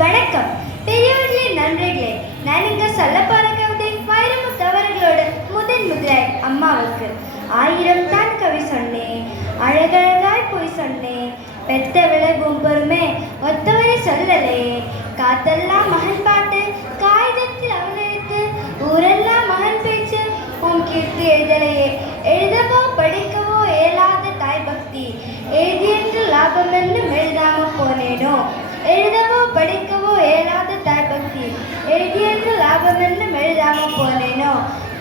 வணக்கம் பெரியவர்களே, நண்பர்களே. நான் இங்க சொல்ல போற கவிதை வைரமுத்து அவர்களோட முதலாய் அம்மாவுக்கு. 1000 தான் கவி சொன்னேன், அழகழகாய் போய் சொன்னேன், பெத்த விளைவும் பொறுமே ஒத்தவரை சொல்லலே. காத்தெல்லாம் மகன் பாட்டு, காகிதத்தில் அவளெழுத்து, ஊரெல்லாம் மகன் பேச்சு, உன் கீர்த்தி எழுதலையே. எழுதவோ படிக்கவோ இயலாத தாய் பக்தி, எழுதியென்று லாபம் என்று எழுதாம போனேனோ. எழுதவோ படிக்கவோ இயலாத தாய் பக்தி, எழுதியென்று லாபம் என்று எழுதாம போனேனோ.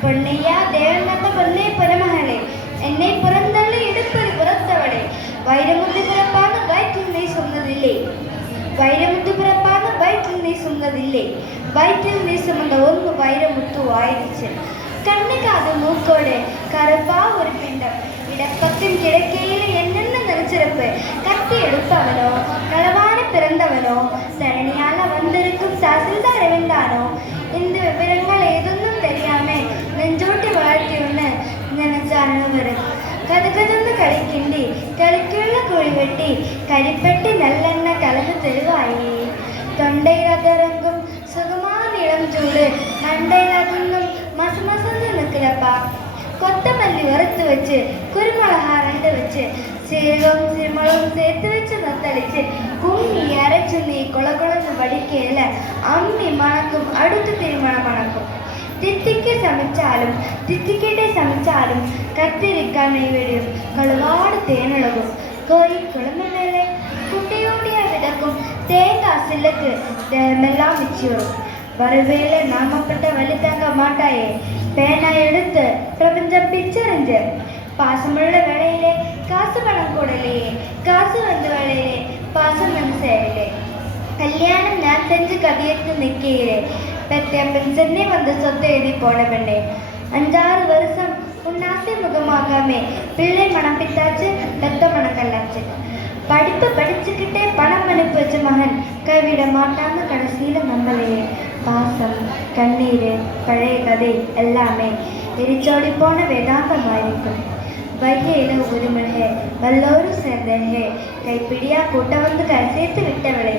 பொன்னையா தேவநந்த பொன்னை பெருமகளே, என்னை புறந்தள்ளி இடுப்பது புறத்தவளே. வைரமுத்து பிறப்பான வயிற்றில் நீ சொன்னதில்லை, வைரமுத்து பிறப்பான வயிற்றில் நீ சொன்னதில்லை. வயிற்றில் நீ சுமந்த ஒன்று வைரமுத்து ஆயிடுச்சு. கண்ணுக்காது மூக்கோடு கருப்பா ஒரு பிண்டம், இடப்பக்கம் கிழக்கையில என்னென்ன நினைச்சிருப்பு. கத்தி எடுப்பவனோ களவான பிறந்தவனோ, சரணியால வந்திருக்கும் தாசில்தார் இருந்தானோ. இந்த விவரங்கள் ஏதொன்னும் தெரியாம நெஞ்சோட்டி வாழ்க்கையுன்னு நினைச்சானு வரும். கதுகதுன்னு களிக்கிண்டி களிக்குள்ள குழி வெட்டி கரிப்பெட்டி நல்லெண்ணெய் கலந்து தெருவாயி. தொண்டை ரதரங்கும் சுகமான இளம் சூடு, மண்டையில் அதுங்கும் மசமசந்து நிற்கிறப்பா. கொத்தமல்லி வறுத்து வச்சு, குருமிளகா 2 வச்சு, சீரகம் சிறுமிளகும் சேர்த்து வச்சு நத்தளிச்சு, கும்மி அரைச்சு நீ கொலன்னு வடிக்கையில அம்மி மணக்கும், அடுத்து திருமணம் மணக்கும். தித்திக்கு சமைச்சாலும் தித்திக்கிட்டே சமைச்சாலும் கத்திரிக்காய் நெய்வேடியும் கழுவாடு தேனழகும். கோழி குழம்பு மேலே குட்டியோடியா விதக்கும் தேங்காய் சில்லுக்கு தேமெல்லாம் மிச்சி வரும். வரவேல நாமப்பட்ட வழி தாங்க மாட்டாயே, பேனா எடுத்து பிரபஞ்சம் பிச்சறிஞ்சு. பாசமுள்ள வேலையிலே காசு பணம் கூடலையே, காசு வந்த வேலையிலே பாசம் வந்து சேரலே. கல்யாணம் நான் செஞ்சு கவியத்து நிற்கிறே, பெத்த பென்சன்னே வந்து சொத்து எழுதி போன பெண்ணே. 5-6 வருஷம் உன்னாசை முகமாகாமே பிள்ளை மனம் பித்தாச்சு, பெத்த மனம் கல்லாச்சு. படிப்பு படிச்சுக்கிட்டே பணம் அனுப்பி வச்ச மகன் கைவிட மாட்டான்னு கடைசியில நம்பலையே. பாசம் கண்ணீர் பழைய கதை எல்லாமே எரிச்சோடி போன வேதாந்தமாயிருக்கும். வைகையில ஒரு மிளகே வல்லோரும் சேர்ந்தே, கைப்பிடியா கூட்ட வந்து கை சேர்த்து விட்டவளே.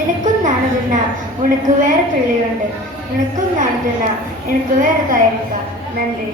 எனக்கும் நானதுன்னா உனக்கு வேற பிள்ளை உண்டு, உனக்கும் நானதுன்னா எனக்கு வேற தாயிருக்கா. நன்றி.